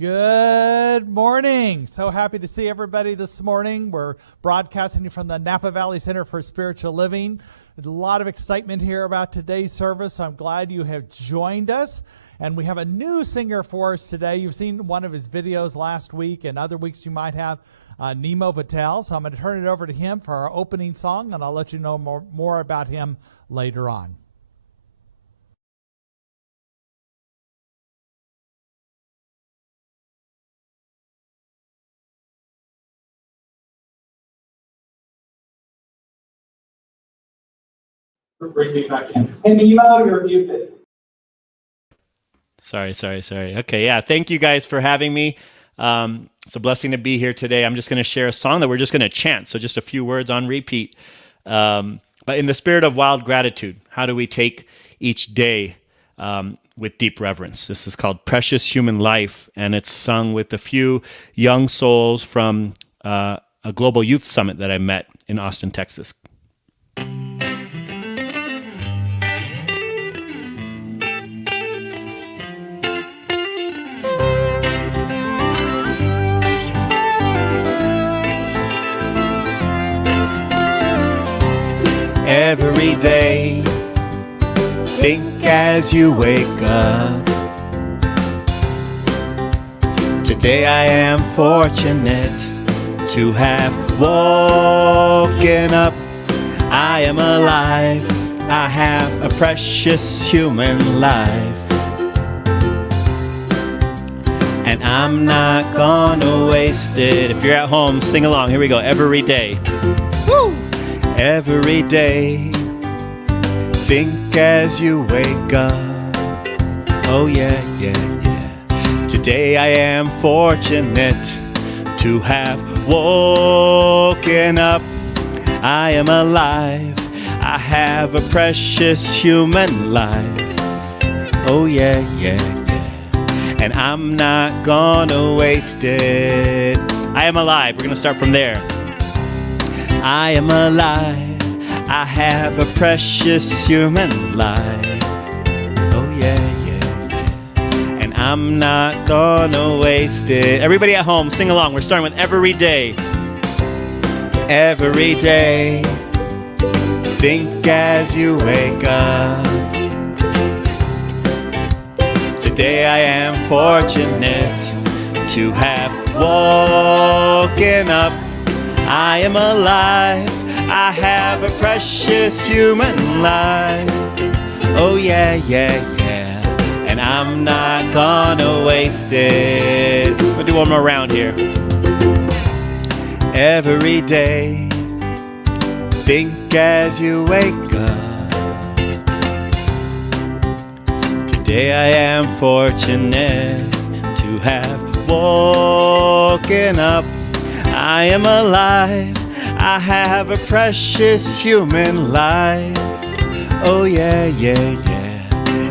Good morning. So happy to see everybody this morning. We're broadcasting from the Napa Valley Center for Spiritual Living. There's a lot of excitement here about today's service, so I'm glad you have joined us. And we have a new singer for us today. You've seen one of his videos last week, and other weeks you might have Nimo Patel. So I'm going to turn it over to him for our opening song, and I'll let you know more about him later on. Bring me back in. Hey, Nimo, you're muted. Sorry. Okay, yeah, thank you guys for having me. It's a blessing to be here today. I'm just going to share a song that we're just going to chant, so just a few words on repeat. But in the spirit of wild gratitude, how do we take each day with deep reverence? This is called Precious Human Life, and it's sung with a few young souls from a global youth summit that I met in Austin, Texas. Every day, think as you wake up. Today I am fortunate to have woken up. I am alive. I have a precious human life. And I'm not gonna waste it. If you're at home, sing along. Here we go. Every day. Woo! Every day, think as you wake up. Oh yeah. Today I am fortunate to have woken up. I am alive. I have a precious human life. Oh yeah. And I'm not gonna waste it. I am alive. We're gonna start from there. I am alive. I have a precious human life. Oh yeah. And I'm not gonna waste it. Everybody at home, sing along. We're starting with every day. Every day, think as you wake up. Today I am fortunate to have woken up. I am alive. I have a precious human life. Oh yeah. And I'm not gonna waste it. We'll do one more round here. Every day, think as you wake up. Today I am fortunate to have woken up. I am alive. I have a precious human life. Oh yeah.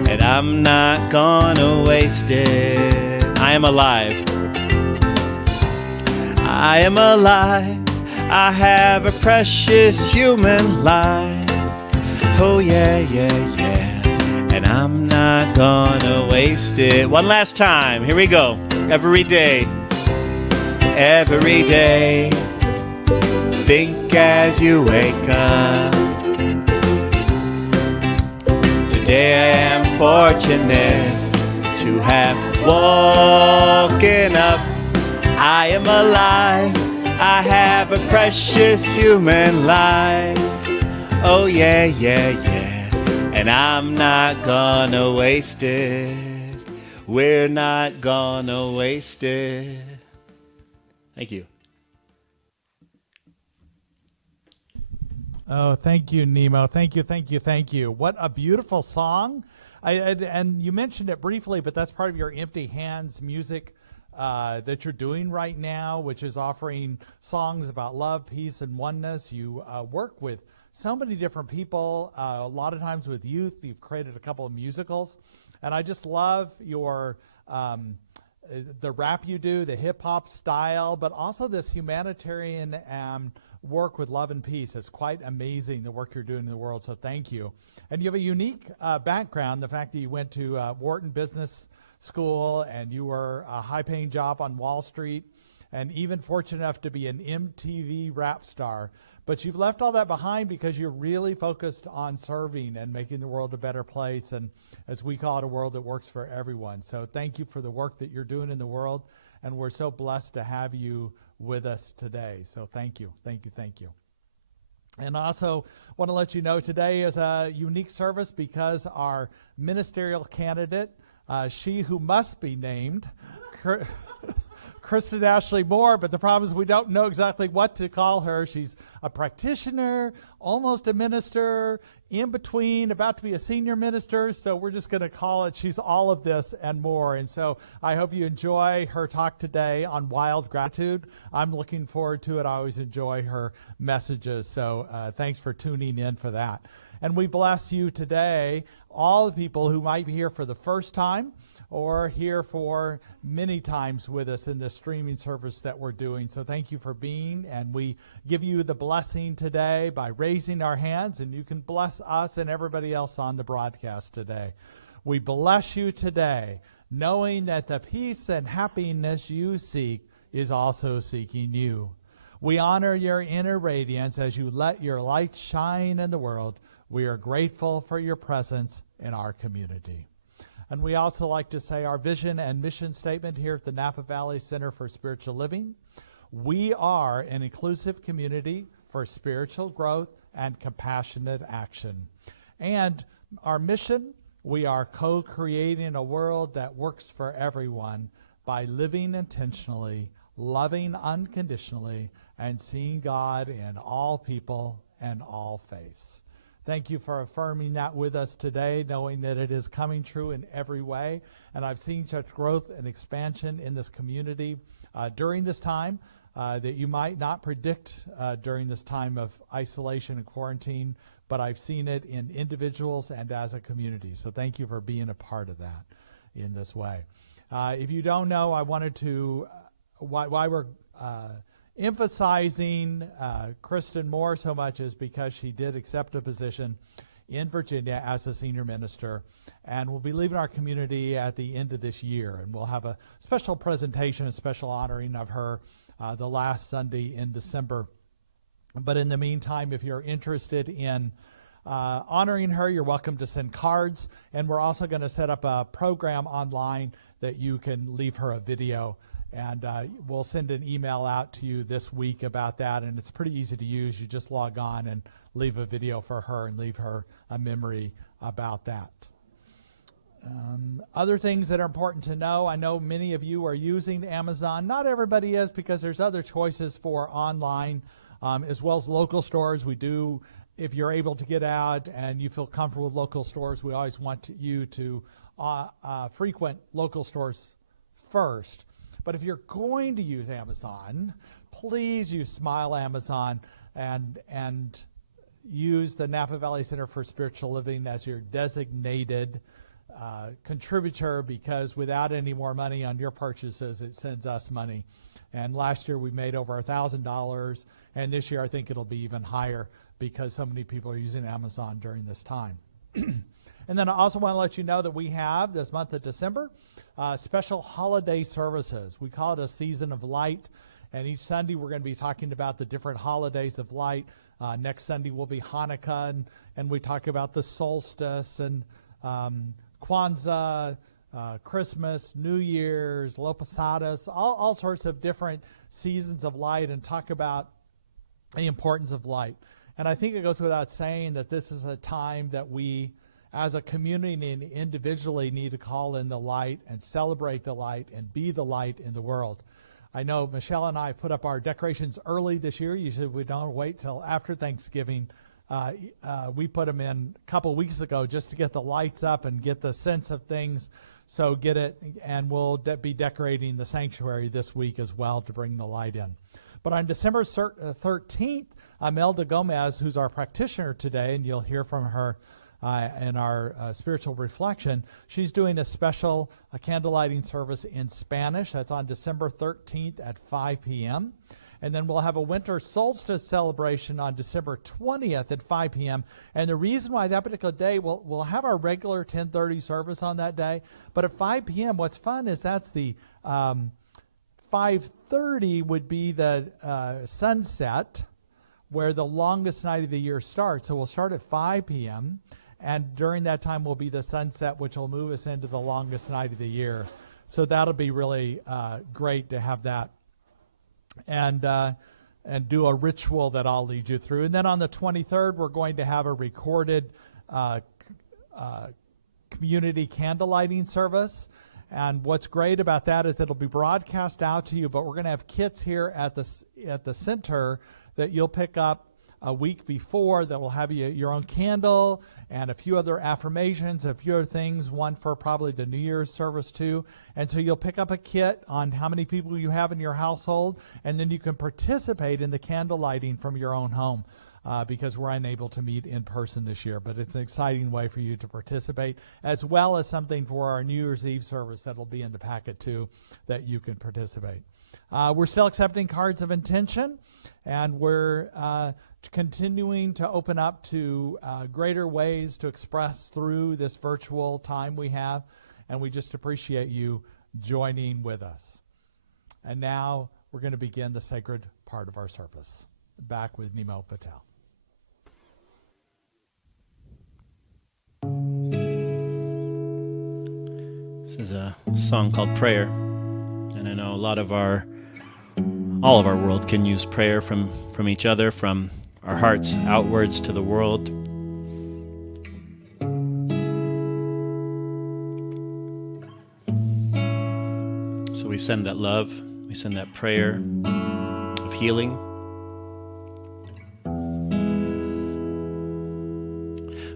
And I'm not gonna waste it. I am alive. I am alive. I have a precious human life. Oh yeah. And I'm not gonna waste it. One last time. Here we go. Every day. Every day, think as you wake up. Today I am fortunate to have woken up. I am alive. I have a precious human life. Oh yeah. And I'm not gonna waste it. We're not gonna waste it. Thank you. Oh, thank you, Nimo. Thank you. What a beautiful song. And you mentioned it briefly, but that's part of your Empty Hands music that you're doing right now, which is offering songs about love, peace, and oneness. You work with so many different people, a lot of times with youth. You've created a couple of musicals. And I just love your the rap you do, the hip-hop style, but also this humanitarian work with love and peace. It's quite amazing, the work you're doing in the world, so thank you. And you have a unique background, the fact that you went to Wharton Business school, and you were a high-paying job on Wall Street, and even fortunate enough to be an MTV rap star. But you've left all that behind because you're really focused on serving and making the world a better place, and as we call it, a world that works for everyone. So thank you for the work that you're doing in the world, and we're so blessed to have you with us today. So thank you, thank you, thank you. And I also want to let you know today is a unique service because our ministerial candidate, she who must be named, Kristin Ashley Moore, but the problem is we don't know exactly what to call her. She's a practitioner, almost a minister, in between, about to be a senior minister, so we're just going to call it, she's all of this and more. And so I hope you enjoy her talk today on wild gratitude. I'm looking forward to it. I always enjoy her messages, so thanks for tuning in for that. And we bless you today, all the people who might be here for the first time, or here for many times with us in this streaming service that we're doing. So thank you for being, and we give you the blessing today by raising our hands, and you can bless us and everybody else on the broadcast today. We bless you today, knowing that the peace and happiness you seek is also seeking you. We honor your inner radiance as you let your light shine in the world. We are grateful for your presence in our community. And we also like to say our vision and mission statement here at the Napa Valley Center for Spiritual Living. We are an inclusive community for spiritual growth and compassionate action. And our mission, we are co-creating a world that works for everyone by living intentionally, loving unconditionally, and seeing God in all people and all faiths. Thank you for affirming that with us today, knowing that it is coming true in every way. And I've seen such growth and expansion in this community during this time that you might not predict during this time of isolation and quarantine, but I've seen it in individuals and as a community. So thank you for being a part of that in this way. If you don't know, I wanted to, why we're emphasizing Kristin Moore so much is because she did accept a position in Virginia as a senior minister and will be leaving our community at the end of this year. And we'll have a special presentation, a special honoring of her the last Sunday in December. But in the meantime, if you're interested in honoring her, you're welcome to send cards. And we're also going to set up a program online that you can leave her a video. And we'll send an email out to you this week about that, and it's pretty easy to use. You just log on and leave a video for her and leave her a memory about that. Other things that are important to know, I know many of you are using Amazon. Not everybody is, because there's other choices for online as well as local stores. We do, if you're able to get out and you feel comfortable with local stores, we always want you to frequent local stores first. But if you're going to use Amazon, please use Smile Amazon and use the Napa Valley Center for Spiritual Living as your designated contributor, because without any more money on your purchases, it sends us money. And last year we made over $1,000, and this year I think it'll be even higher because so many people are using Amazon during this time. And then I also want to let you know that we have, this month of December, special holiday services. We call it a season of light, and each Sunday we're going to be talking about the different holidays of light. Next Sunday will be Hanukkah, and we talk about the solstice and Kwanzaa, Christmas, New Year's, Lo Posadas, all sorts of different seasons of light, and talk about the importance of light. And I think it goes without saying that this is a time that we, as a community and individually, need to call in the light and celebrate the light and be the light in the world. I know Michelle and I put up our decorations early this year. Usually we don't wait till after Thanksgiving. We put them in a couple weeks ago just to get the lights up and get the sense of things. So get it, and we'll be decorating the sanctuary this week as well to bring the light in. But on December 13th, Imelda Gomez, who's our practitioner today, and you'll hear from her in our spiritual reflection, she's doing a special candle lighting service in Spanish. That's on December 13th at 5 p.m. And then we'll have a winter solstice celebration on December 20th at 5 p.m. And the reason why that particular day, we'll have our regular 10:30 service on that day. But at 5 p.m., what's fun is that's the 5:30 would be the sunset, where the longest night of the year starts. So we'll start at 5 p.m., and during that time will be the sunset, which will move us into the longest night of the year. So that'll be really great to have that, and do a ritual that I'll lead you through. And then on the 23rd, we're going to have a recorded community candle lighting service. And what's great about that is that it'll be broadcast out to you, but we're going to have kits here at the center that you'll pick up a week before that will have your own candle and a few other affirmations, a few other things, one for probably the New Year's service too. And so you'll pick up a kit on how many people you have in your household, and then you can participate in the candle lighting from your own home. Because we're unable to meet in person this year. But it's an exciting way for you to participate, as well as something for our New Year's Eve service that'll be in the packet too, that you can participate. We're still accepting cards of intention, and we're continuing to open up to greater ways to express through this virtual time we have, and we just appreciate you joining with us. And now we're going to begin the sacred part of our service. Back with Nimo Patel. This is a song called Prayer, and I know all of our world can use prayer from each other, from our hearts outwards to the world. So we send that love, we send that prayer of healing.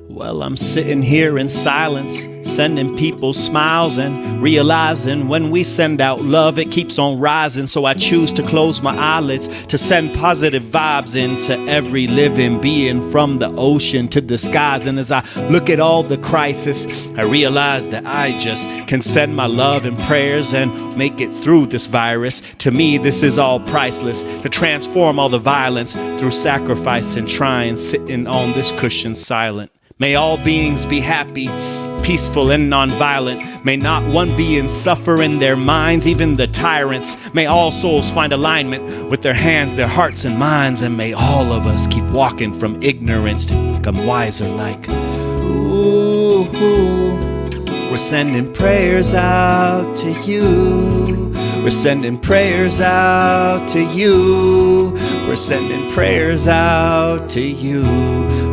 Well, I'm sitting here in silence, sending people smiles and realizing when we send out love, it keeps on rising. So I choose to close my eyelids to send positive vibes into every living being, from the ocean to the skies. And as I look at all the crisis, I realize that I just can send my love and prayers and make it through this virus. To me, this is all priceless, to transform all the violence through sacrifice and trying, sitting on this cushion silent. May all beings be happy, peaceful and nonviolent. May not one being suffer in their minds, even the tyrants. May all souls find alignment with their hands, their hearts and minds. And may all of us keep walking from ignorance to become wiser like, ooh, we're sending prayers out to you. We're sending prayers out to you. We're sending prayers out to you.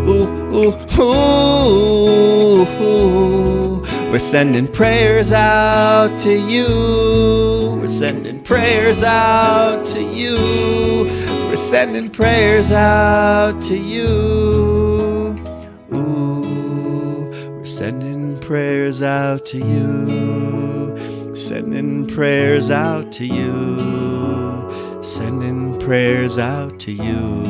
Ooh, ooh, ooh, ooh. We're sending prayers out to you. We're sending prayers out to you. We're sending prayers out to you. Ooh, we're sending prayers out to you. Sending prayers out to you. Sending prayers out to you.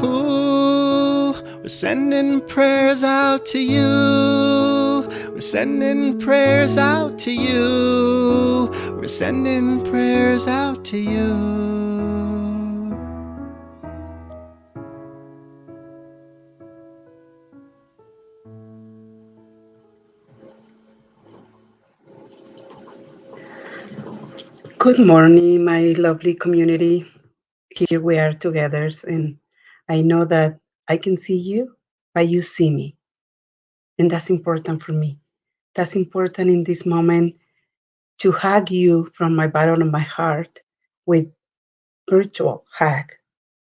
Ooh, we're sending prayers out to you. We're sending prayers out to you. We're sending prayers out to you. Good morning, my lovely community. Here we are together, and I know that I can see you, but you see me. And that's important for me. That's important in this moment, to hug you from my bottom of my heart with virtual hug.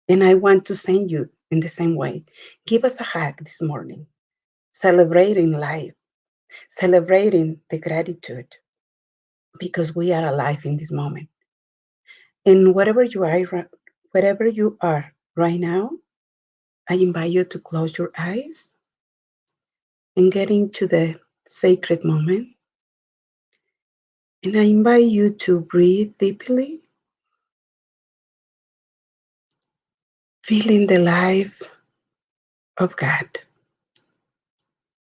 And I want to send you in the same way. Give us a hug this morning, celebrating life, celebrating the gratitude, because we are alive in this moment. And wherever you are right now, I invite you to close your eyes and get into the sacred moment. And I invite you to breathe deeply, feeling the life of God.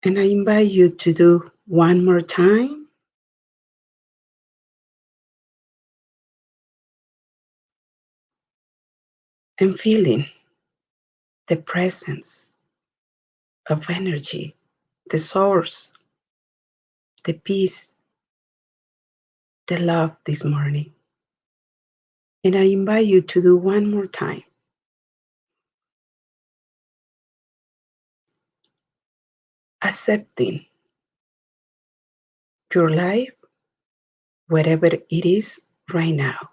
And I invite you to do one more time. and feeling the presence of energy, the source, the peace, the love this morning. And I invite you to do one more time. Accepting your life, wherever it is right now,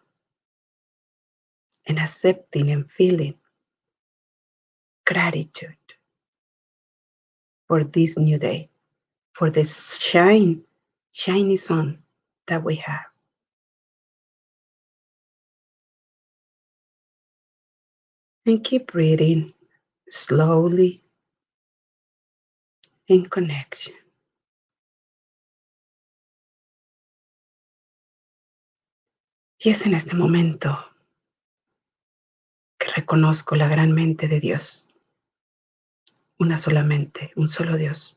and accepting and feeling gratitude for this new day, for the shiny sun that we have. And keep breathing slowly in connection. Y es en este momento que reconozco la gran mente de Dios, una sola mente, un solo Dios,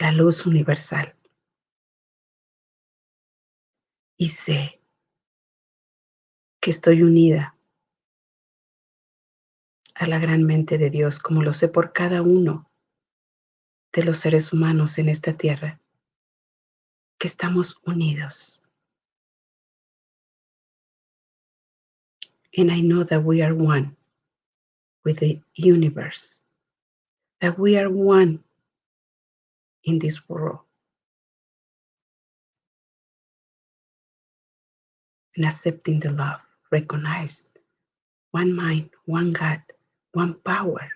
la luz universal. Y sé que estoy unida a la gran mente de Dios, como lo sé por cada uno de los seres humanos en esta tierra, que estamos unidos. And I know that we are one with the universe, that we are one in this world. And accepting the love, recognize one mind, one God, one power,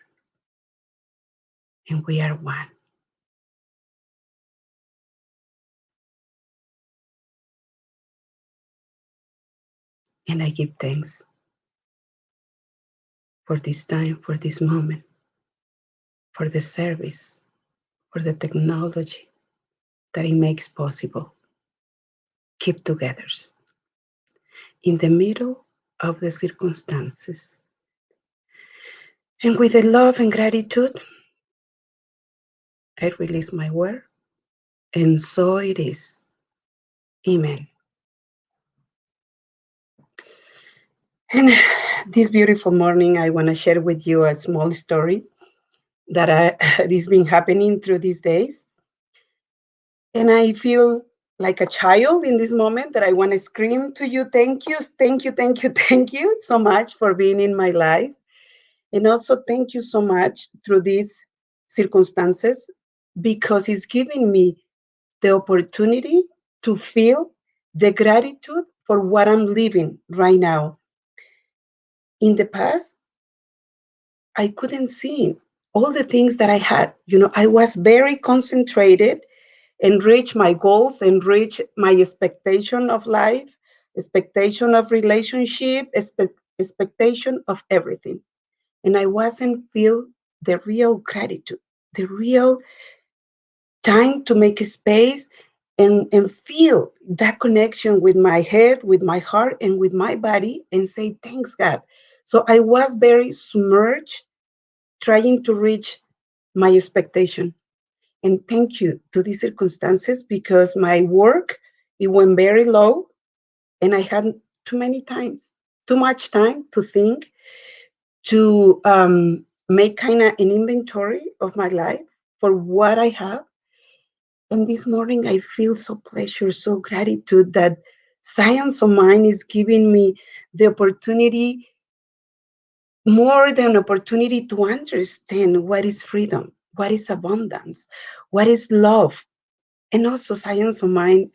and we are one. And I give thanks for this time, for this moment, for the service, for the technology that it makes possible. Keep together in the middle of the circumstances. And with the love and gratitude, I release my word, and so it is. Amen. And this beautiful morning, I want to share with you a small story that has been happening through these days. And I feel like a child in this moment that I want to scream to you, thank you, thank you, thank you, thank you so much for being in my life. And also thank you so much through these circumstances, because it's giving me the opportunity to feel the gratitude for what I'm living right now. In the past, I couldn't see all the things that I had. I was very concentrated and reach my goals and reach my expectation of life, expectation of relationship, expectation of everything. And I wasn't feel the real gratitude, the real time to make space and feel that connection with my head, with my heart, and with my body, and say, thanks, God. So I was very submerged, trying to reach my expectation. And thank you to these circumstances, because my work, it went very low, and I had too much time to think, to make kind of an inventory of my life for what I have. And this morning, I feel so pleasure, so gratitude that science of mind is giving me the opportunity, more than opportunity, to understand what is freedom, what is abundance, what is love. And also science of mind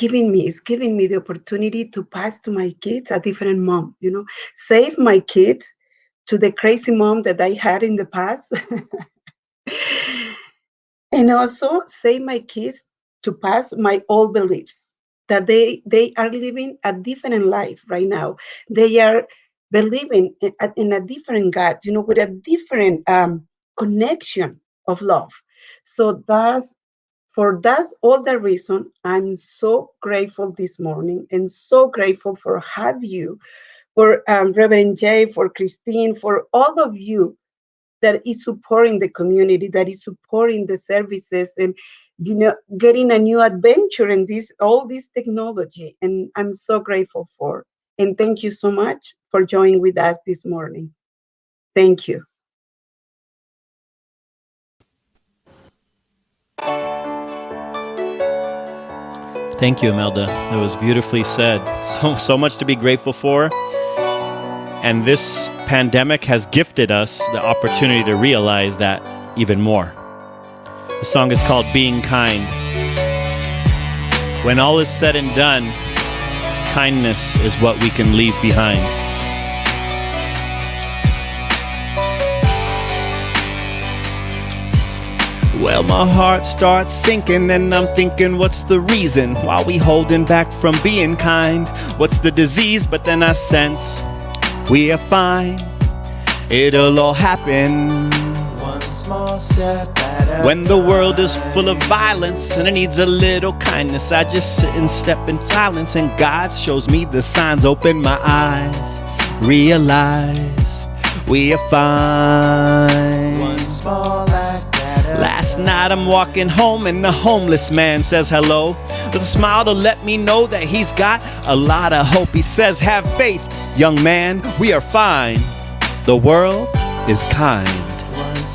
is giving me the opportunity to pass to my kids a different mom, save my kids to the crazy mom that I had in the past. And also save my kids to pass my old beliefs, that they are living a different life right now. They are believing in a different God, with a different connection of love. So that's all the reason I'm so grateful this morning, and so grateful for have you, for Reverend Jay, for Christine, for all of you that is supporting the community, that is supporting the services, and getting a new adventure in all this technology. And I'm so grateful for. And thank you so much for joining with us this morning. Thank you. Thank you, Imelda. That was beautifully said. So much to be grateful for. And this pandemic has gifted us the opportunity to realize that even more. The song is called Being Kind. When all is said and done, kindness is what we can leave behind. Well, my heart starts sinking and I'm thinking, what's the reason? Why we holding back from being kind? What's the disease? But then I sense we are fine. It'll all happen. One small step at a when the world is full of violence and it needs a little kindness, I just sit and step in silence, and God shows me the signs. Open my eyes, realize we are fine. One small act. Last night I'm walking home and the homeless man says hello with a smile to let me know that he's got a lot of hope. He says, have faith, young man, we are fine. The world is kind. One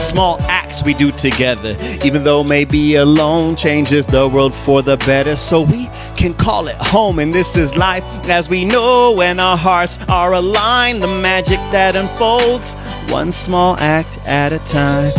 small acts we do together, even though maybe alone, changes the world for the better. So we can call it home, and this is life as we know when our hearts are aligned. The magic that unfolds one small act at a time.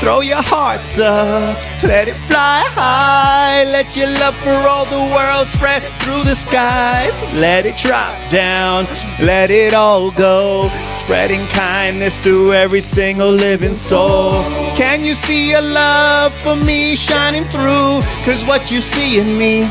Throw your hearts up, let it fly high. Let your love for all the world spread through the skies. Let it drop down, let it all go. Spreading kindness to every single living soul. Can you see your love for me shining through? 'Cause what you see in me,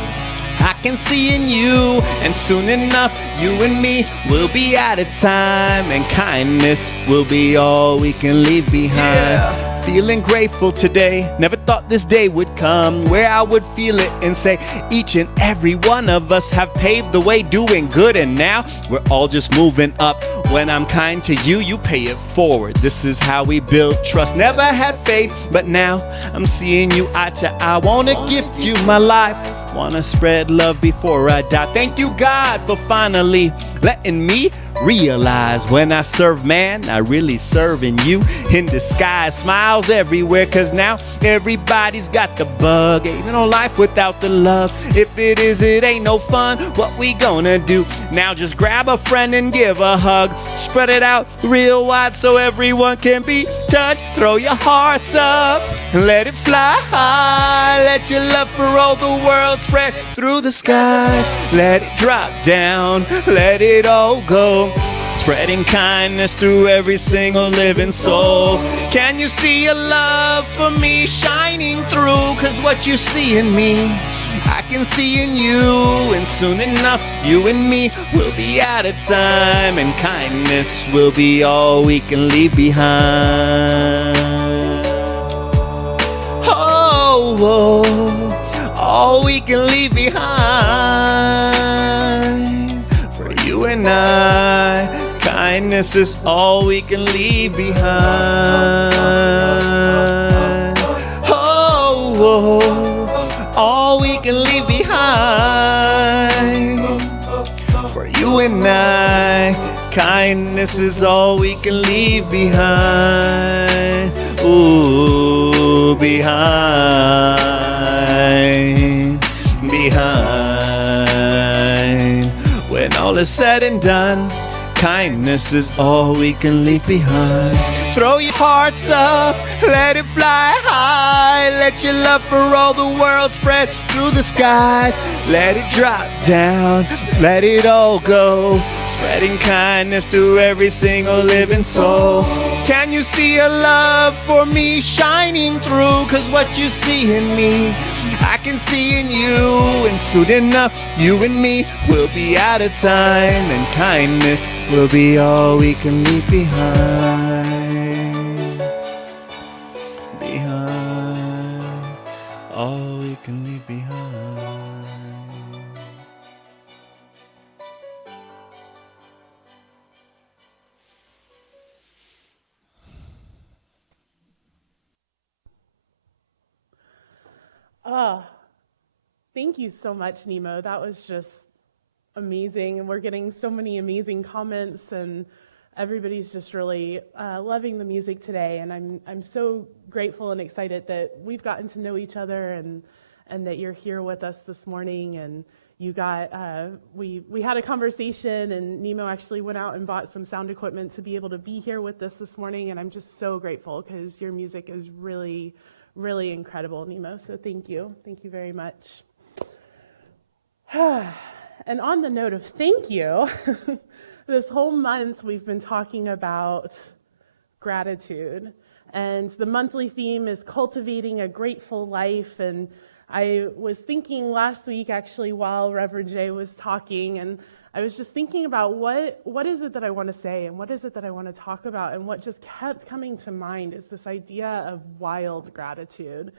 I can see in you, and soon enough, you and me will be out of time, and kindness will be all we can leave behind. Yeah. Feeling grateful today, never thought this day would come where I would feel it and say each and every one of us have paved the way doing good, and now we're all just moving up. When I'm kind to you, you pay it forward. This is how we build trust. Never had faith, but now I'm seeing you eye to eye. Wanna gift you my life, wanna spread love before I die. Thank you, God, for finally letting me realize when I serve man, I really serving you in disguise. Smiles everywhere, 'cause now everybody's got the bug. Ain't no life without the love. If it is, it ain't no fun. What we gonna do? Now just grab a friend and give a hug. Spread it out real wide so everyone can be touched. Throw your hearts up and let it fly high. Let your love for all the world spread through the skies. Let it drop down, let it all go. Spreading kindness to every single living soul. Can you see your love for me shining through? 'Cause what you see in me, I can see in you, and soon enough, you and me will be out of time, and kindness will be all we can leave behind. Oh, all we can leave behind. For you and I, kindness is all we can leave behind. Oh, all we can leave behind. For you and I, kindness is all we can leave behind. Ooh, behind. When all is said and done, kindness is all we can leave behind. Throw your hearts up, let it fly high. Let your love for all the world spread through the skies. Let it drop down, let it all go. Spreading kindness to every single living soul. Can you see a love for me shining through? 'Cause what you see in me, I can see in you, and soon enough, you and me will be out of time, and kindness will be all we can leave behind. Behind, all we can leave behind. Oh, thank you so much, Nimo. That was just amazing, and we're getting so many amazing comments, and everybody's just really loving the music today. And I'm so grateful and excited that we've gotten to know each other, and that you're here with us this morning. And you got we had a conversation, and Nimo actually went out and bought some sound equipment to be able to be here with us this morning. And I'm just so grateful because your music is really, really incredible, Nimo. So thank you very much. And on the note of thank you, this whole month we've been talking about gratitude, and the monthly theme is cultivating a grateful life. And I was thinking last week, actually, while Reverend Jay was talking, and I was just thinking about what is it that I want to say, and what is it that I want to talk about, and what just kept coming to mind is this idea of wild gratitude.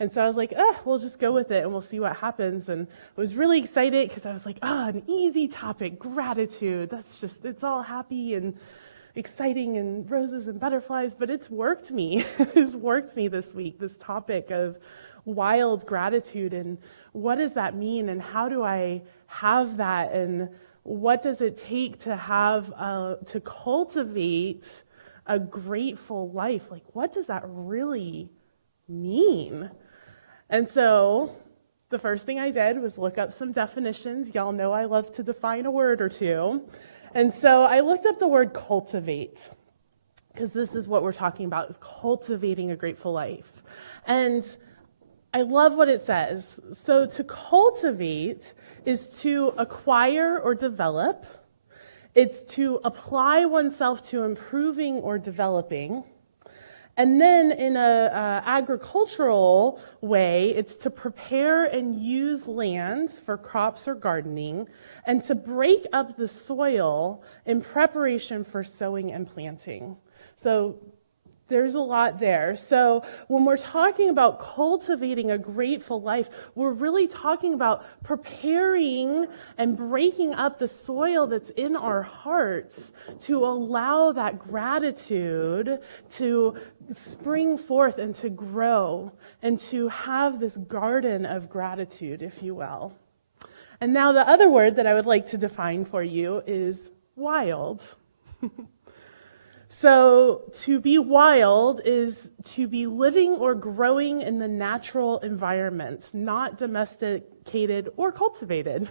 And so I was like, we'll just go with it and we'll see what happens. And I was really excited because I was like, an easy topic, gratitude. It's all happy and exciting and roses and butterflies, but it's worked me. It's worked me this week, this topic of wild gratitude. And what does that mean? And how do I have that? And what does it take to have, to cultivate a grateful life? Like, what does that really mean? And so the first thing I did was look up some definitions. Y'all know I love to define a word or two. And so I looked up the word cultivate, because this is what we're talking about, is cultivating a grateful life. And I love what it says. So to cultivate is to acquire or develop. It's to apply oneself to improving or developing. And then in a agricultural way, it's to prepare and use land for crops or gardening, and to break up the soil in preparation for sowing and planting. So there's a lot there. So when we're talking about cultivating a grateful life, we're really talking about preparing and breaking up the soil that's in our hearts to allow that gratitude to spring forth and to grow and to have this garden of gratitude, if you will. And now the other word that I would like to define for you is wild. So to be wild is to be living or growing in the natural environment, not domesticated or cultivated.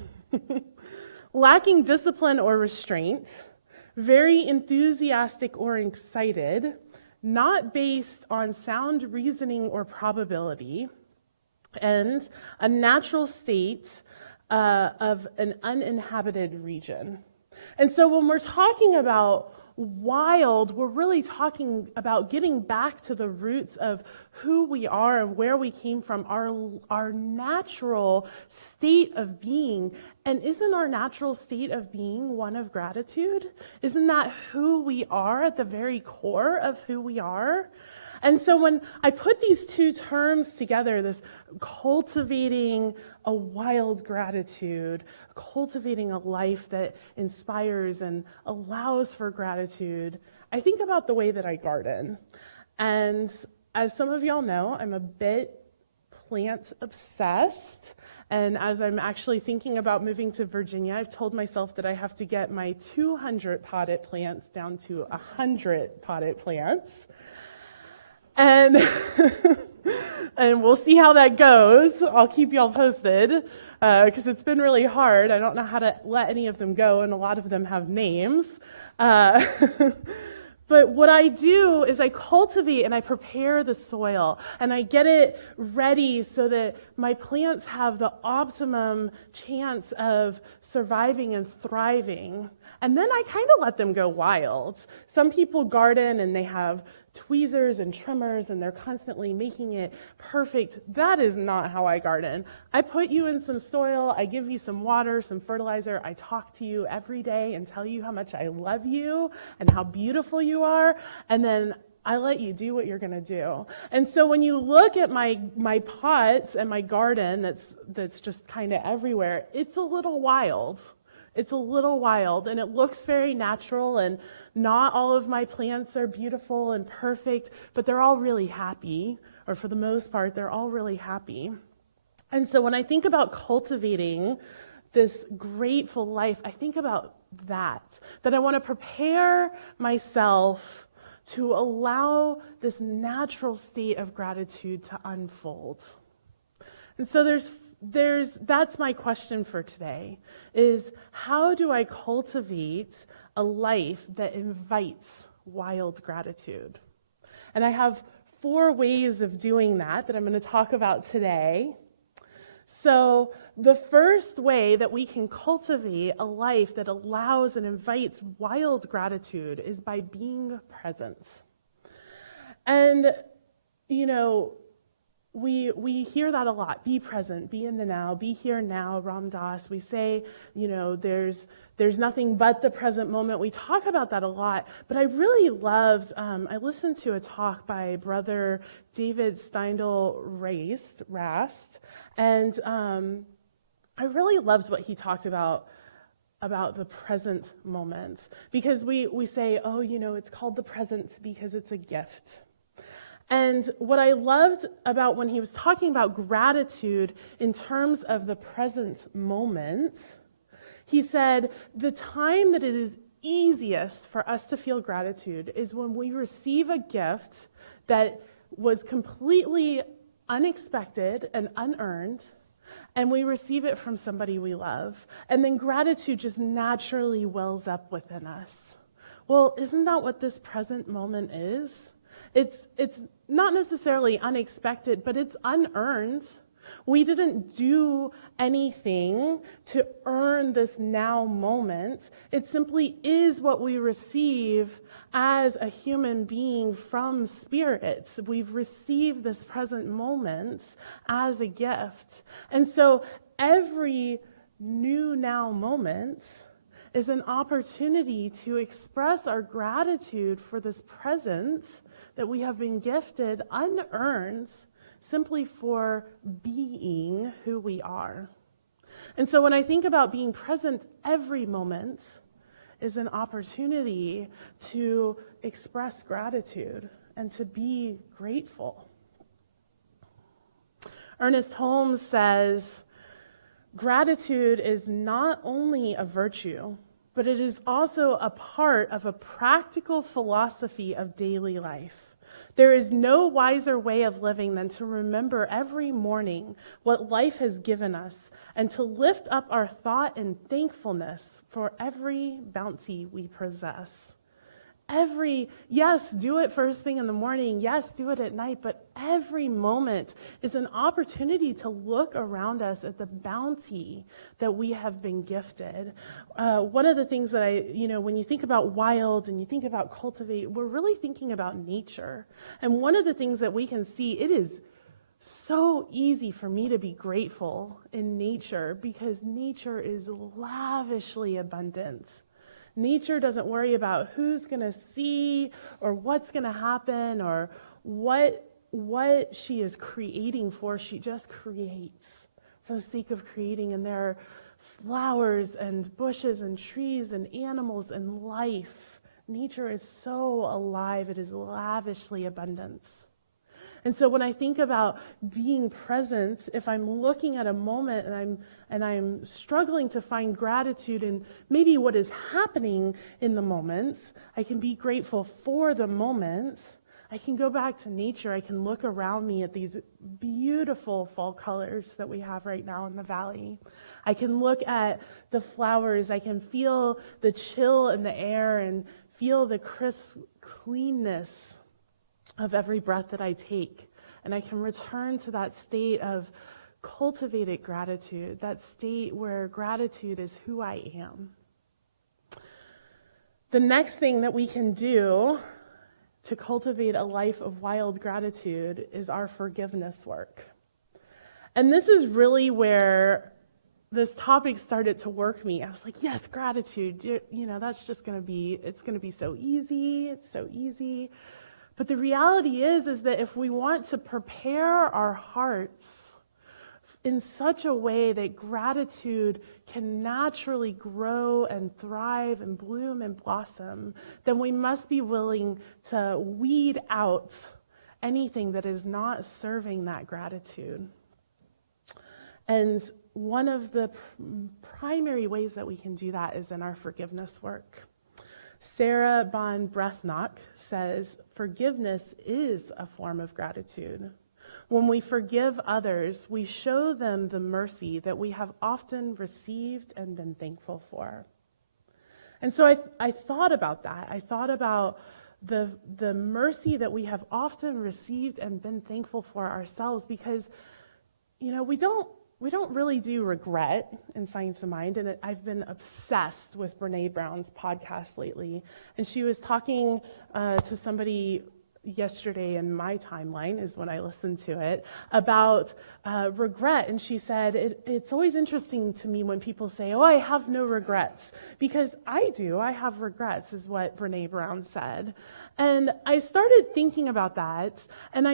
Lacking discipline or restraint, very enthusiastic or excited, not based on sound reasoning or probability, and a natural state of an uninhabited region. And so when we're talking about wild, we're really talking about getting back to the roots of who we are and where we came from, our natural state of being. And isn't our natural state of being one of gratitude? Isn't that who we are at the very core of who we are? And so when I put these two terms together, this cultivating a wild gratitude, cultivating a life that inspires and allows for gratitude, I think about the way that I garden. And as some of y'all know, I'm a bit plant obsessed. And as I'm actually thinking about moving to Virginia, I've told myself that I have to get my 200 potted plants down to 100 potted plants. And and we'll see how that goes. I'll keep y'all posted because it's been really hard. I don't know how to let any of them go, and a lot of them have names. But what I do is I cultivate and I prepare the soil, and I get it ready so that my plants have the optimum chance of surviving and thriving. And then I kind of let them go wild. Some people garden and they have tweezers and trimmers and they're constantly making it perfect. That is not how I garden. I put you in some soil, I give you some water, some fertilizer, I talk to you every day and tell you how much I love you and how beautiful you are, and then I let you do what you're going to do. And so when you look at my pots and my garden that's just kind of everywhere, it's a little wild. It's a little wild, and it looks very natural, and not all of my plants are beautiful and perfect, but they're all really happy, or for the most part, they're all really happy. And so when I think about cultivating this grateful life, I think about that I want to prepare myself to allow this natural state of gratitude to unfold. And so that's my question for today, is how do I cultivate a life that invites wild gratitude? And I have 4 ways of doing that I'm going to talk about today. So the first way that we can cultivate a life that allows and invites wild gratitude is by being present. And, we hear that a lot. Be present, be in the now, be here now, Ram Dass. We say, there's nothing but the present moment. We talk about that a lot, but I really loved, I listened to a talk by Brother David Steindl Rast, and I really loved what he talked about the present moment, because we say, it's called the present because it's a gift. And what I loved about when he was talking about gratitude in terms of the present moment, he said the time that it is easiest for us to feel gratitude is when we receive a gift that was completely unexpected and unearned, and we receive it from somebody we love. And then gratitude just naturally wells up within us. Well, isn't that what this present moment is? It's not necessarily unexpected, but it's unearned. We didn't do anything to earn this now moment. It simply is what we receive as a human being from Spirit. We've received this present moment as a gift. And so every new now moment is an opportunity to express our gratitude for this present that we have been gifted unearned simply for being who we are. And so when I think about being present, every moment is an opportunity to express gratitude and to be grateful. Ernest Holmes says, gratitude is not only a virtue, but it is also a part of a practical philosophy of daily life. There is no wiser way of living than to remember every morning what life has given us and to lift up our thought in thankfulness for every bounty we possess. Yes, do it first thing in the morning. Yes, do it at night. But every moment is an opportunity to look around us at the bounty that we have been gifted. One of the things that when you think about wild and you think about cultivate, we're really thinking about nature. And one of the things that we can see, it is so easy for me to be grateful in nature because nature is lavishly abundant. Nature doesn't worry about who's going to see or what's going to happen or what she is creating for. She just creates for the sake of creating. And there are flowers and bushes and trees and animals and life. Nature is so alive. It is lavishly abundant. And so when I think about being present, if I'm looking at a moment and I'm struggling to find gratitude in maybe what is happening in the moments, I can be grateful for the moments. I can go back to nature. I can look around me at these beautiful fall colors that we have right now in the valley. I can look at the flowers. I can feel the chill in the air and feel the crisp cleanness of every breath that I take. And I can return to that state of cultivated gratitude, that state where gratitude is who I am. The next thing that we can do to cultivate a life of wild gratitude is our forgiveness work. And this is really where this topic started to work me. I was like, yes, gratitude, that's just it's going to be so easy. It's so easy. But the reality is that if we want to prepare our hearts in such a way that gratitude can naturally grow and thrive and bloom and blossom, then we must be willing to weed out anything that is not serving that gratitude. And one of the primary ways that we can do that is in our forgiveness work. Sarah Bon Brethnock says, forgiveness is a form of gratitude. When we forgive others, we show them the mercy that we have often received and been thankful for. And so I thought about that. I thought about the mercy that we have often received and been thankful for ourselves, because, we don't really do regret in Science of Mind, and I've been obsessed with Brene Brown's podcast lately. And she was talking to somebody yesterday in my timeline, is when I listened to it, about regret. And she said, it's always interesting to me when people say, oh, I have no regrets, because I do. I have regrets, is what Brene Brown said. And I started thinking about that, and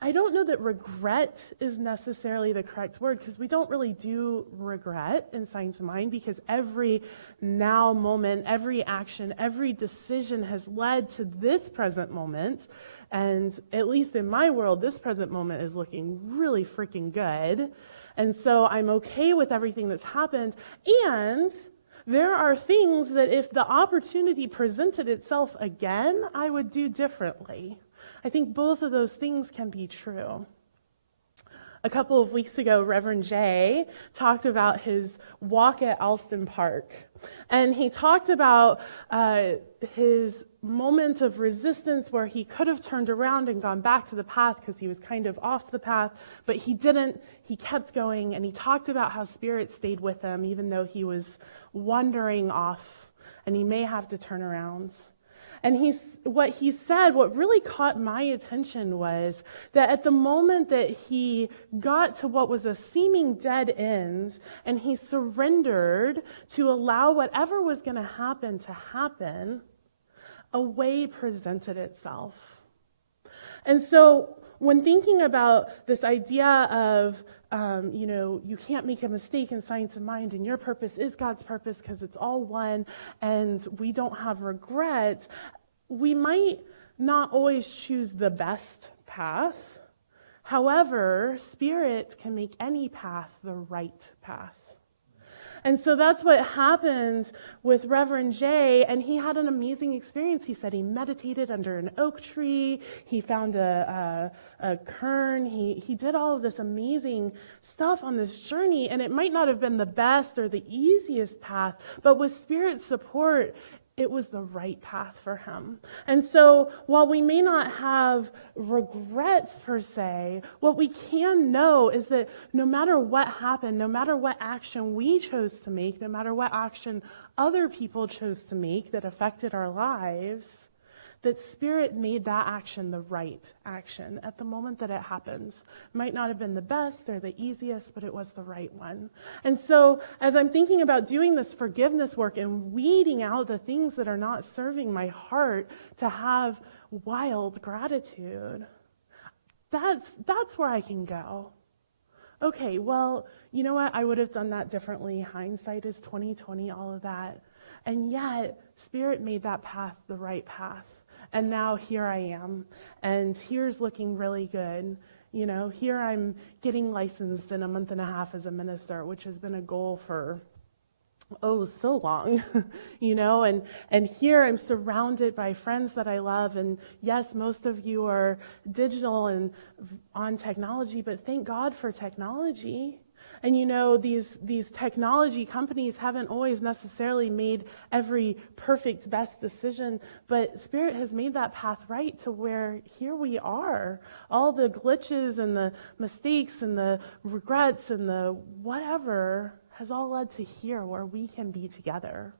I don't know that regret is necessarily the correct word, because we don't really do regret in Science of Mind, because every now moment, every action, every decision has led to this present moment. And at least in my world, this present moment is looking really freaking good. And so I'm okay with everything that's happened. And there are things that if the opportunity presented itself again, I would do differently. I think both of those things can be true. A couple of weeks ago, Reverend Jay talked about his walk at Alston Park. And he talked about his moment of resistance where he could have turned around and gone back to the path because he was kind of off the path, but he didn't. He kept going, and he talked about how Spirit stayed with him even though he was wandering off, and he may have to turn around. And what he said, what really caught my attention was that at the moment that he got to what was a seeming dead end, and he surrendered to allow whatever was going to happen, a way presented itself. And so when thinking about this idea of, you can't make a mistake in Science of Mind, and your purpose is God's purpose because it's all one, and we don't have regret, we might not always choose the best path. However, Spirit can make any path the right path. And so that's what happened with Reverend Jay, and he had an amazing experience. He said he meditated under an oak tree, he found a kern, he did all of this amazing stuff on this journey, and it might not have been the best or the easiest path, but with Spirit's support, it was the right path for him. And so while we may not have regrets per se, what we can know is that no matter what happened, no matter what action we chose to make, no matter what action other people chose to make that affected our lives, that Spirit made that action the right action at the moment that it happened. It might not have been the best or the easiest, but it was the right one. And so as I'm thinking about doing this forgiveness work and weeding out the things that are not serving my heart to have wild gratitude, that's where I can go. Okay, well, you know what? I would have done that differently. Hindsight is 20/20, all of that. And yet, Spirit made that path the right path. And now here I am, and here's looking really good. Here I'm getting licensed in a month and a half as a minister, which has been a goal for, so long, and here I'm surrounded by friends that I love, and yes, most of you are digital and on technology, but thank God for technology. And these technology companies haven't always necessarily made every perfect, best decision, but Spirit has made that path right to where here we are. All the glitches and the mistakes and the regrets and the whatever has all led to here where we can be together.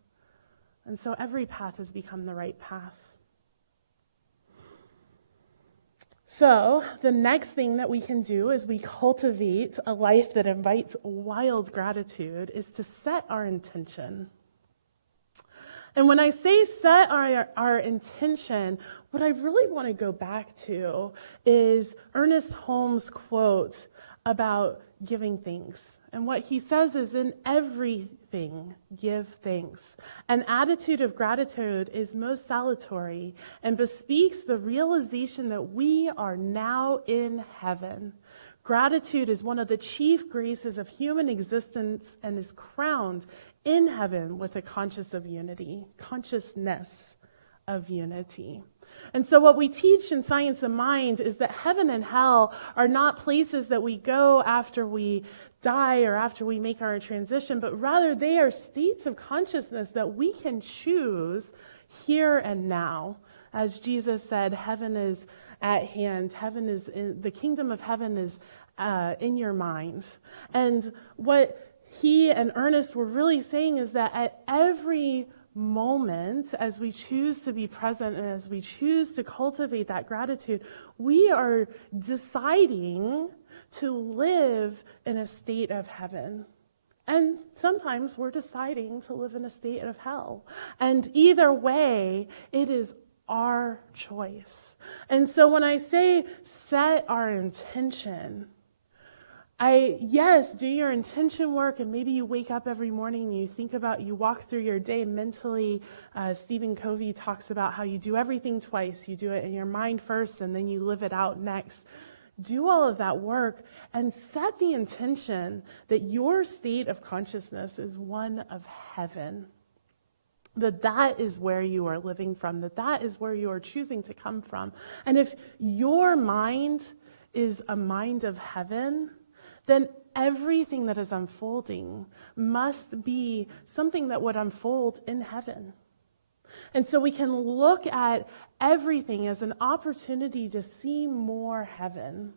And so every path has become the right path. So the next thing that we can do as we cultivate a life that invites wild gratitude is to set our intention. And when I say set our intention, what I really want to go back to is Ernest Holmes' quote about giving thanks. And what he says is, in everything, give thanks. An attitude of gratitude is most salutary and bespeaks the realization that we are now in heaven. Gratitude is one of the chief graces of human existence and is crowned in heaven with a consciousness of unity. And so what we teach in Science of Mind is that heaven and hell are not places that we go after we die or after we make our transition, but rather they are states of consciousness that we can choose here and now. As Jesus said, heaven is at hand. The kingdom of heaven is in your minds. And what he and Ernest were really saying is that at every moment, as we choose to be present and as we choose to cultivate that gratitude, we are deciding to live in a state of heaven. And sometimes we're deciding to live in a state of hell. And either way, it is our choice. And so when I say set our intention, do your intention work, and maybe you wake up every morning and you walk through your day mentally. Stephen Covey talks about how you do everything twice. You do it in your mind first, and then you live it out next. Do all of that work and set the intention that your state of consciousness is one of heaven. That is where you are living from, that is where you are choosing to come from. And if your mind is a mind of heaven, then everything that is unfolding must be something that would unfold in heaven. And so we can look at everything as an opportunity to see more heaven,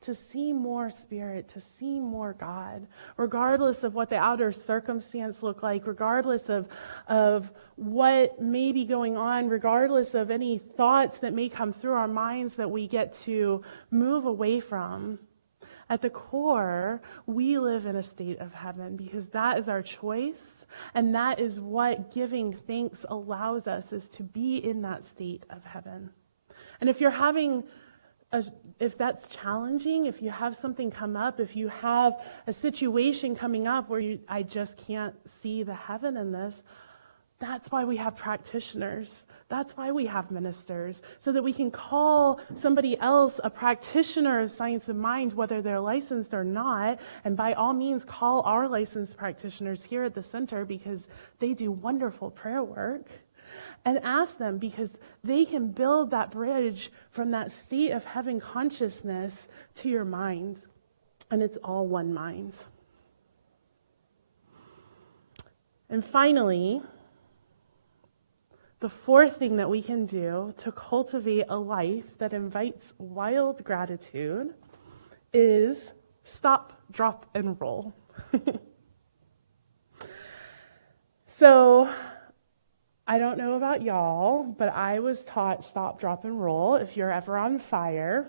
to see more spirit, to see more God, regardless of what the outer circumstance look like, regardless of what may be going on, regardless of any thoughts that may come through our minds that we get to move away from. At the core, we live in a state of heaven because that is our choice, and that is what giving thanks allows us, is to be in that state of heaven. And if if that's challenging, if you have something come up, if you have a situation coming up where I just can't see the heaven in this, that's why we have practitioners. That's why we have ministers, so that we can call somebody else a practitioner of Science of Mind, whether they're licensed or not. And by all means, call our licensed practitioners here at the center, because they do wonderful prayer work. And ask them, because they can build that bridge from that state of heaven consciousness to your mind. And it's all one mind. And finally, the fourth thing that we can do to cultivate a life that invites wild gratitude is stop, drop, and roll. So, I don't know about y'all, but I was taught stop, drop, and roll. If you're ever on fire,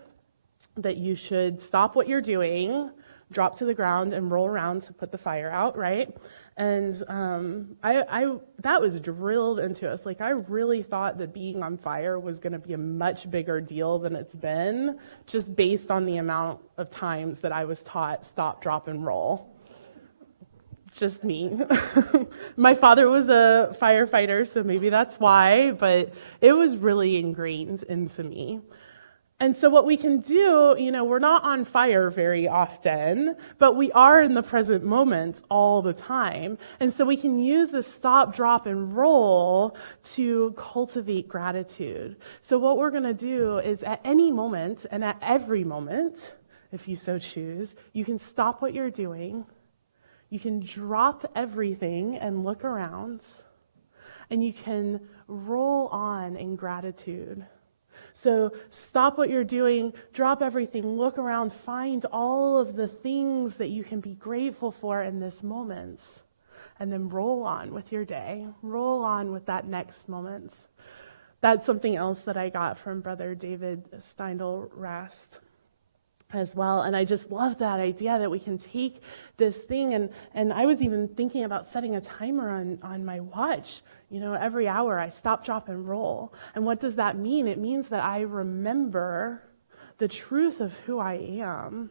that you should stop what you're doing, drop to the ground, and roll around to put the fire out, right? And that was drilled into us. Like, I really thought that being on fire was going to be a much bigger deal than it's been, just based on the amount of times that I was taught stop, drop, and roll. Just me. My father was a firefighter, so maybe that's why, but it was really ingrained into me. And so what we can do, we're not on fire very often, but we are in the present moment all the time. And so we can use the stop, drop, and roll to cultivate gratitude. So what we're going to do is, at any moment and at every moment, if you so choose, you can stop what you're doing. You can drop everything and look around, and you can roll on in gratitude. So stop what you're doing, drop everything, look around, find all of the things that you can be grateful for in this moment, and then roll on with your day. Roll on with that next moment. That's something else that I got from Brother David Steindl-Rast as well. And I just love that idea that we can take this thing, and I was even thinking about setting a timer on my watch. Every hour I stop, drop, and roll. And what does that mean? It means that I remember the truth of who I am,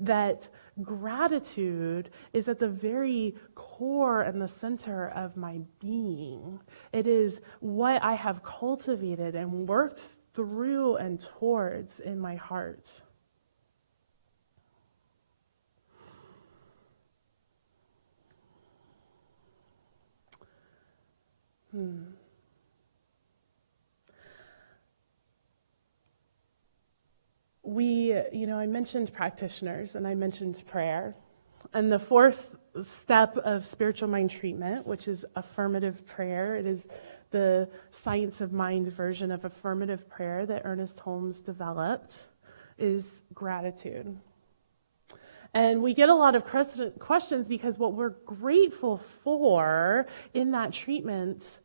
that gratitude is at the very core and the center of my being. It is what I have cultivated and worked through and towards in my heart. I mentioned practitioners and I mentioned prayer. And the fourth step of spiritual mind treatment, which is affirmative prayer, it is the science of mind version of affirmative prayer that Ernest Holmes developed, is gratitude. And we get a lot of questions because what we're grateful for in that treatment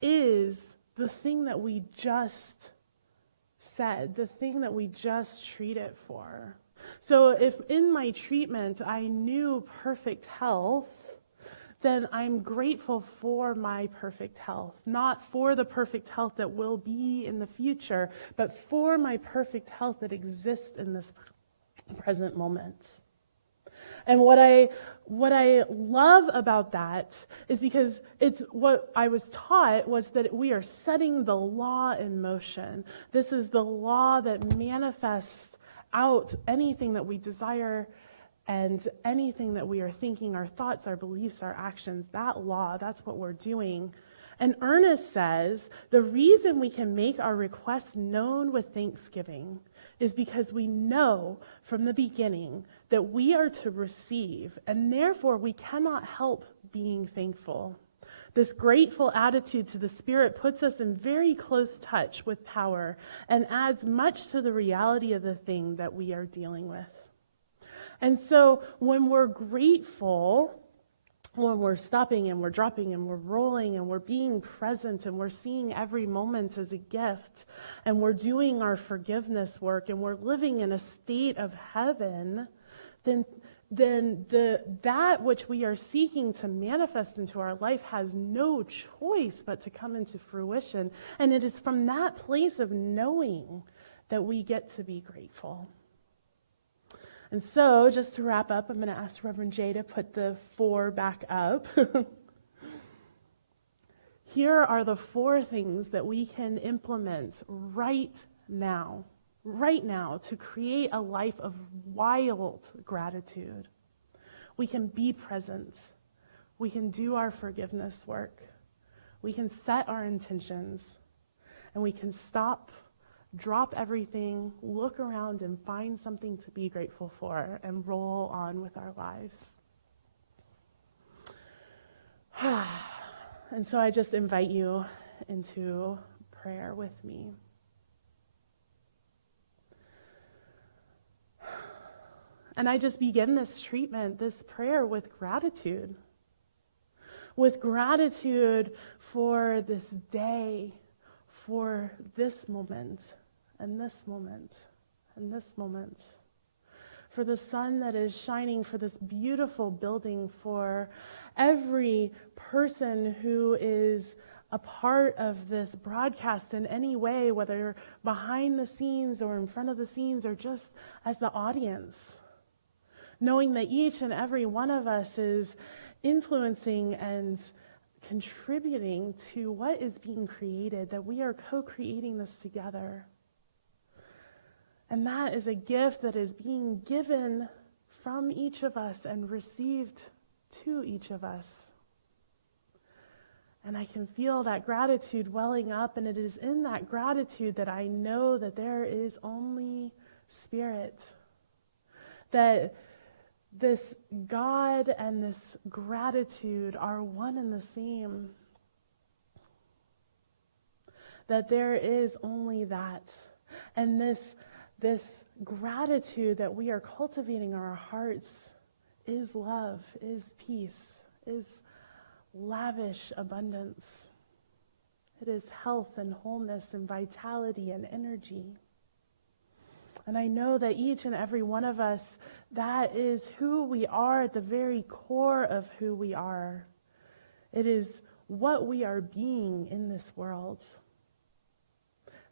is the thing that we just said, the thing that we just treated for. So if in my treatment I knew perfect health, then I'm grateful for my perfect health, not for the perfect health that will be in the future, but for my perfect health that exists in this present moment. And what I love about that is because it's what I was taught was that we are setting the law in motion. This is the law that manifests out anything that we desire and anything that we are thinking, our thoughts, our beliefs, our actions. That law, that's what we're doing. And Ernest says the reason we can make our requests known with thanksgiving is because we know from the beginning that we are to receive, and therefore we cannot help being thankful. This grateful attitude to the Spirit puts us in very close touch with power and adds much to the reality of the thing that we are dealing with. And so when we're grateful, when we're stopping and we're dropping and we're rolling and we're being present and we're seeing every moment as a gift and we're doing our forgiveness work and we're living in a state of heaven, then that which we are seeking to manifest into our life has no choice but to come into fruition. And it is from that place of knowing that we get to be grateful. And so, just to wrap up, I'm going to ask Reverend Jay to put the 4 back up. Here are the 4 things that we can implement right now, to create a life of wild gratitude. We can be present. We can do our forgiveness work. We can set our intentions. And we can stop, drop everything, look around and find something to be grateful for and roll on with our lives. And so I just invite you into prayer with me. And I just begin this treatment, this prayer, with gratitude. With gratitude for this day, for this moment, and this moment, and this moment. For the sun that is shining, for this beautiful building, for every person who is a part of this broadcast in any way, whether behind the scenes or in front of the scenes or just as the audience. Knowing that each and every one of us is influencing and contributing to what is being created, that we are co-creating this together. And that is a gift that is being given from each of us and received to each of us. And I can feel that gratitude welling up, and it is in that gratitude that I know that there is only Spirit. That this God and this gratitude are one and the same. That there is only that. And this gratitude that we are cultivating in our hearts is love, is peace, is lavish abundance. It is health and wholeness and vitality and energy. And I know that each and every one of us, that is who we are at the very core of who we are. It is what we are being in this world.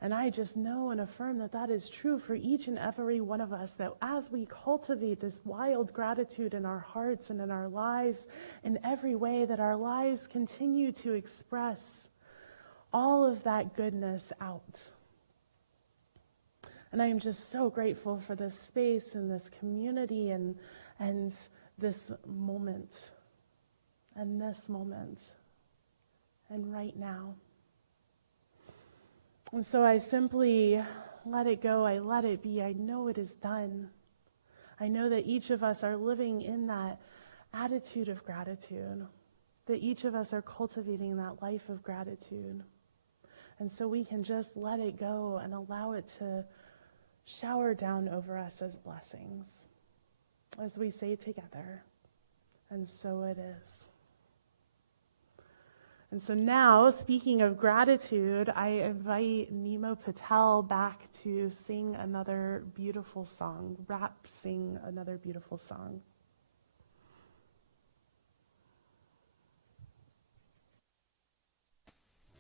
And I just know and affirm that that is true for each and every one of us, that as we cultivate this wild gratitude in our hearts and in our lives, in every way, that our lives continue to express all of that goodness out. And I am just so grateful for this space and this community and this moment, and this moment, and right now. And so I simply let it go. I let it be. I know it is done. I know that each of us are living in that attitude of gratitude, that each of us are cultivating that life of gratitude. And so we can just let it go and allow it to shower down over us as blessings, as we say together, and so it is. And so now, speaking of gratitude, I invite Nimo Patel back to sing another beautiful song, sing another beautiful song.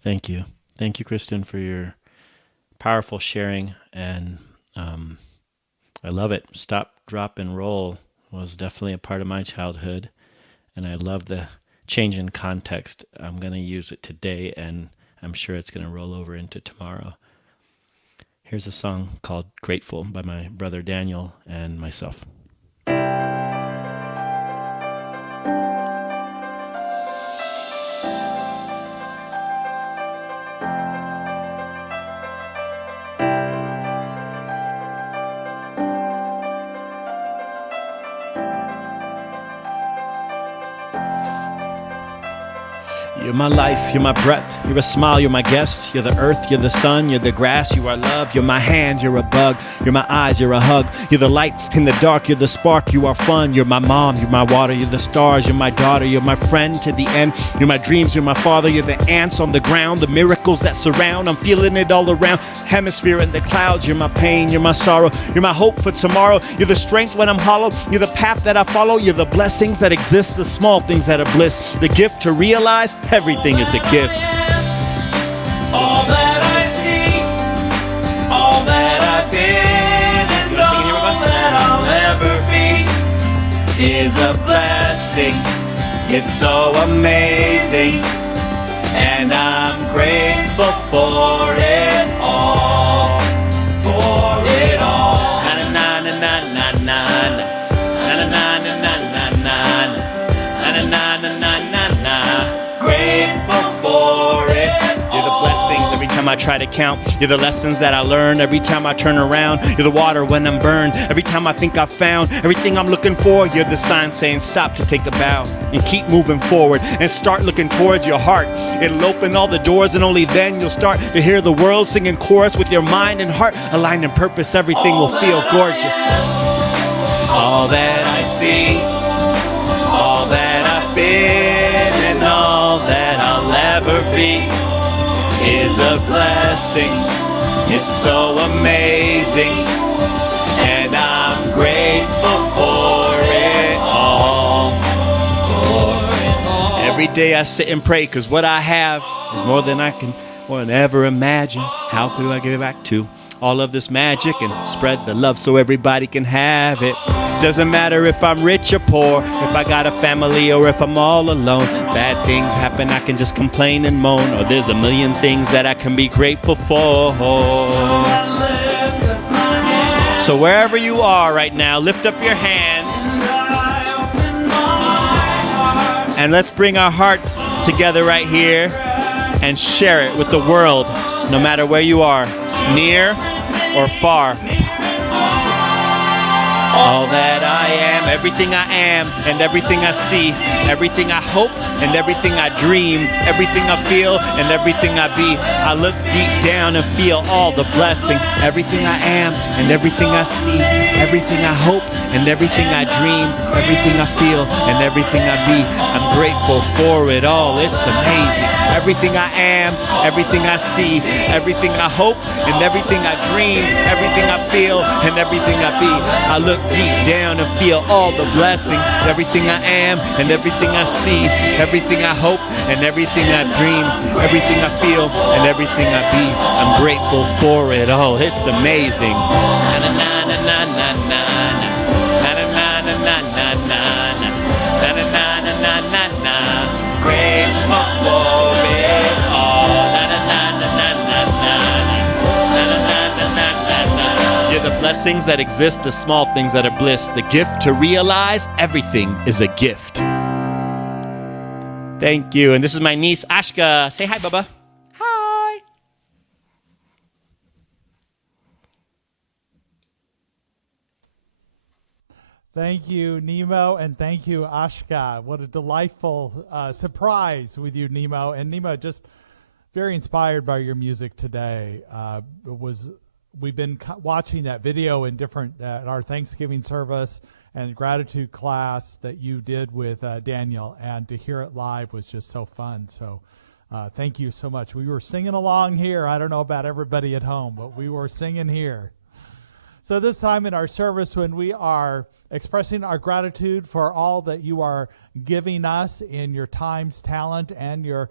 Thank you. Thank you, Kristin, for your powerful sharing. And I love it. Stop, drop, and roll was definitely a part of my childhood. And I love the change in context. I'm going to use it today, and I'm sure it's going to roll over into tomorrow. Here's a song called Grateful by my brother Daniel and myself. You're my life, you're my breath, you're a smile, you're my guest, you're the earth, you're the sun, you're the grass, you are love, you're my hands, you're a bug, you're my eyes, you're a hug, you're the light in the dark, you're the spark, you are fun, you're my mom, you're my water, you're the stars, you're my daughter, you're my friend to the end, you're my dreams, you're my father, you're the ants on the ground, the miracles that surround, I'm feeling it all around, hemisphere in the clouds, you're my pain, you're my sorrow, you're my hope for tomorrow, you're the strength when I'm hollow, you're the path that I follow, you're the blessings that exist, the small things that are bliss, the gift to realize everything is a gift. All that I see, all that I've been, and all that I'll ever be is a blessing. It's so amazing, and I'm grateful for it all. For it all. Na na na na na na na na na na na na na na na na na. Grateful for it. You're the blessings every time I try to count. You're the lessons that I learn every time I turn around. You're the water when I'm burned. Every time I think I've found everything I'm looking for. You're the sign saying stop to take a bow and keep moving forward and start looking towards your heart. It'll open all the doors and only then you'll start to hear the world singing chorus with your mind and heart aligned in purpose. Everything will feel gorgeous. All that I see, all that I've been, and all that I'll ever be is a blessing. It's so amazing, and I'm grateful for it all. Every day I sit and pray, cause what I have is more than I can ever imagine. How could I give it back to all of this magic and spread the love so everybody can have it? Doesn't matter if I'm rich or poor, if I got a family or if I'm all alone. Bad things happen, I can just complain and moan, or there's a million things that I can be grateful for. So wherever you are right now, lift up your hands and let's bring our hearts together right here and share it with the world, no matter where you are, near or far. All that I am, everything I am, and everything I see, everything I hope, and everything I dream, everything I feel, and everything I be. I look deep down and feel all the blessings. Everything I am, and everything I see, everything I hope, and everything I dream, everything I feel, and everything I be. I'm grateful for it all. It's amazing. Everything I am, everything I see, everything I hope, and everything I dream, everything I feel, and everything I be. I look deep down and feel all the blessings. Everything I am and everything I see, everything I hope and everything I dream, everything I feel and everything I be. I'm grateful for it all. It's amazing. Na na na na na na na na na na na na na na na na na. Grateful for it all. Na na na na na na na na na na na. You're the blessings that exist, the small things that are bliss, the gift to realize everything is a gift. Thank you. And this is my niece, Ashka. Say hi, Bubba. Hi. Thank you, Nimo, and thank you, Ashka. What a delightful surprise with you, Nimo. And Nimo, just very inspired by your music today. We've been watching that video in different at our Thanksgiving service and gratitude class that you did with Daniel, and to hear it live was just so fun. So thank you so much. We were singing along here. I don't know about everybody at home, but we were singing here. So this time in our service, when we are expressing our gratitude for all that you are giving us in your times, talent, and your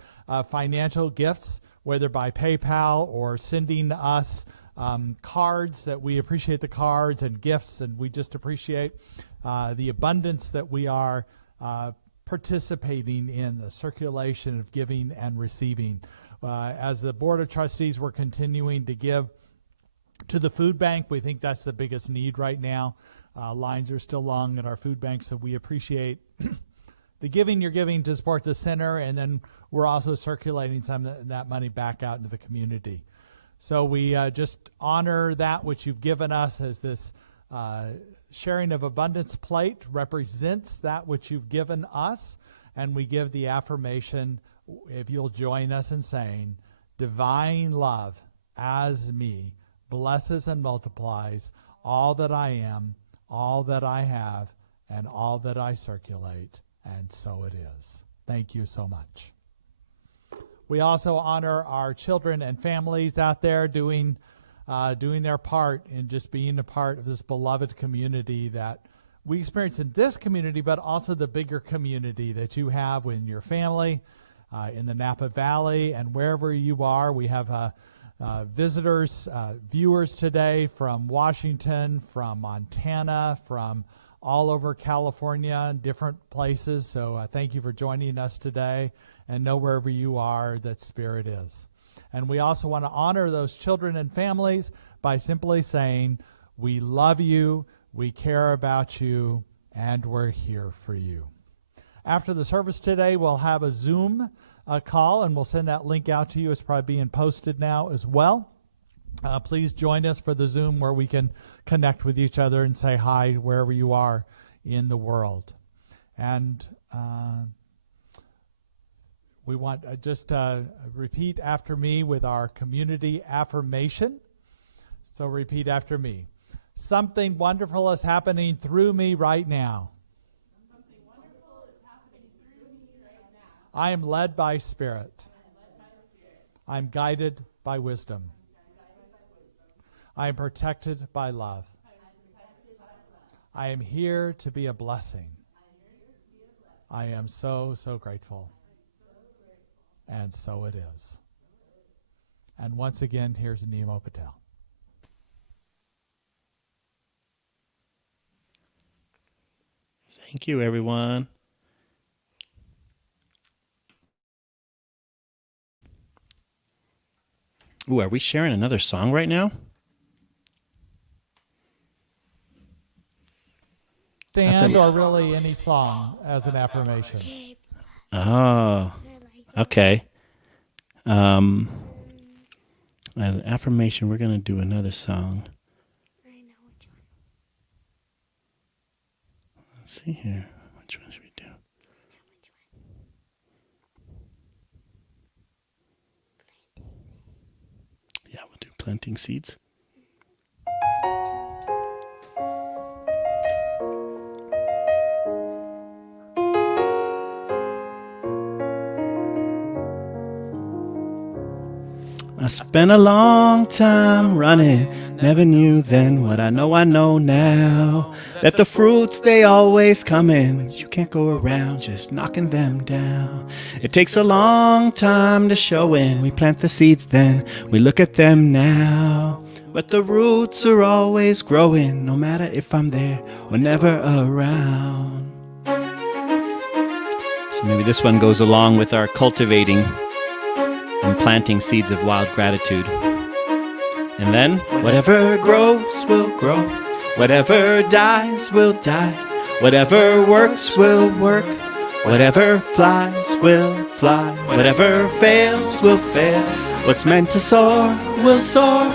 financial gifts, whether by PayPal or sending us cards, that we appreciate the cards and gifts, and we just appreciate the abundance that we are participating in, the circulation of giving and receiving. As the Board of Trustees, we're continuing to give to the food bank. We think that's the biggest need right now. Lines are still long at our food bank, so we appreciate the giving you're giving to support the center, and then we're also circulating some of that money back out into the community. So we just honor that which you've given us, as this sharing of abundance plate represents that which you've given us, and we give the affirmation, if you'll join us in saying, divine love as me blesses and multiplies all that I am, all that I have, and all that I circulate, and so it is. Thank you so much. We also honor our children and families out there doing their part in just being a part of this beloved community that we experience in this community, but also the bigger community that you have in your family, in the Napa Valley, and wherever you are. We have visitors, viewers today from Washington, from Montana, from all over California and different places. So thank you for joining us today, and know wherever you are that Spirit is. And we also want to honor those children and families by simply saying, we love you, we care about you, and we're here for you. After the service today, we'll have a Zoom call, and we'll send that link out to you. It's probably being posted now as well. Please join us for the Zoom where we can connect with each other and say hi wherever you are in the world. And we want just repeat after me with our community affirmation. So repeat after me. Something wonderful is happening through me right now. I am led by Spirit. I am guided by wisdom. I am protected by love. I am here to be a blessing. I am so, so grateful. And so it is. And once again, here's Nimo Patel. Thank you, everyone. Ooh, are we sharing another song right now? Stand or really any song as an affirmation. Oh, okay. As an affirmation, we're going to do another song. Let's see here. Which one should we do? Yeah, we'll do Planting Seeds. I spent a long time running, never knew then what I know now. That the fruits, they always come in, you can't go around just knocking them down. It takes a long time to show in, we plant the seeds then, we look at them now. But the roots are always growing, no matter if I'm there or never around. So maybe this one goes along with our cultivating and planting seeds of wild gratitude. And then, whatever grows will grow, whatever dies will die, whatever works will work, Whatever flies will fly. Whatever fails will fail. What's meant to soar will soar.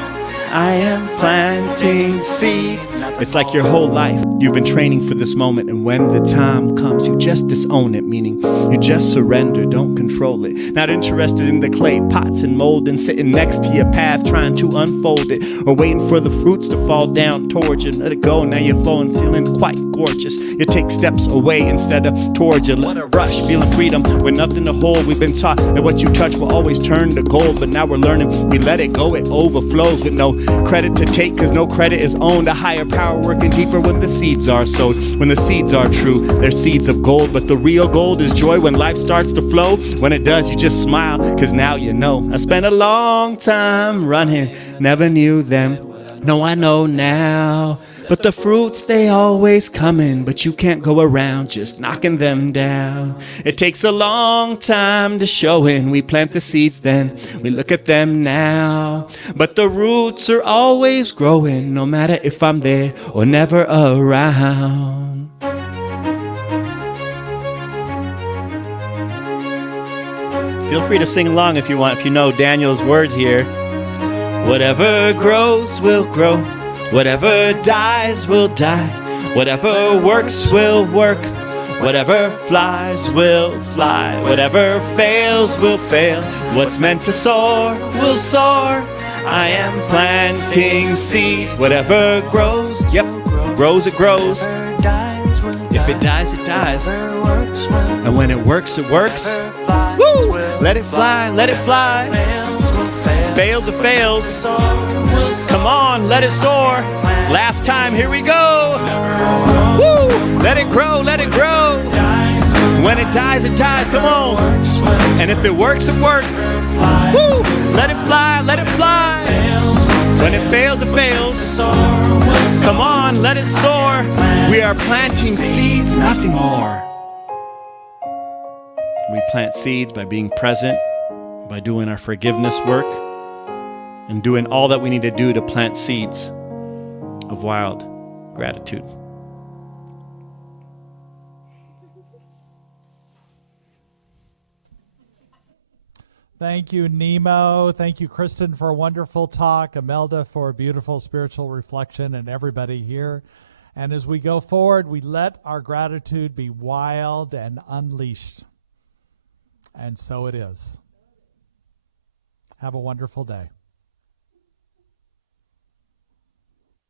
I am planting seeds. It's like your whole life you've been training for this moment, and when the time comes, you just disown it, meaning you just surrender, don't control it. Not interested in the clay pots and mold and sitting next to your path trying to unfold it, or waiting for the fruits to fall down towards you. Let it go, now you're flowing, feeling quite gorgeous. You take steps away instead of towards you. Let it rush, feeling freedom with nothing to hold. We've been taught that what you touch will always turn to gold, but now we're learning we let it go, it overflows with no credit to take, cause no credit is owned. A higher power working deeper when the seeds are sowed. When the seeds are true, they're seeds of gold, but the real gold is joy when life starts to flow. When it does, you just smile, cause now you know. I spent a long time running, never knew them. No, I know now. But the fruits, they always coming, but you can't go around just knocking them down. It takes a long time to show in. We plant the seeds, then we look at them now. But the roots are always growing, no matter if I'm there or never around. Feel free to sing along if you want, if you know Daniel's words here. Whatever grows will grow. Whatever dies will die. Whatever works will work. Whatever flies will fly. Whatever fails will fail. What's meant to soar will soar. I am planting seeds. Whatever grows, yep, grows it grows. If it dies, it dies. And when it works, it works. Woo! Let it fly, let it fly. Fails, it fails. Come on, let it soar. Last time, here we go. Woo! Let it grow, let it grow. When it dies, it dies. Come on. And if it works, it works. Woo! Let it fly, let it fly. When it fails, it fails. Come on, let it soar. We are planting seeds, nothing more. We plant seeds by being present, by doing our forgiveness work, and doing all that we need to do to plant seeds of wild gratitude. Thank you, Nimo. Thank you, Kristin, for a wonderful talk. Imelda for a beautiful spiritual reflection, and everybody here. And as we go forward, we let our gratitude be wild and unleashed. And so it is. Have a wonderful day.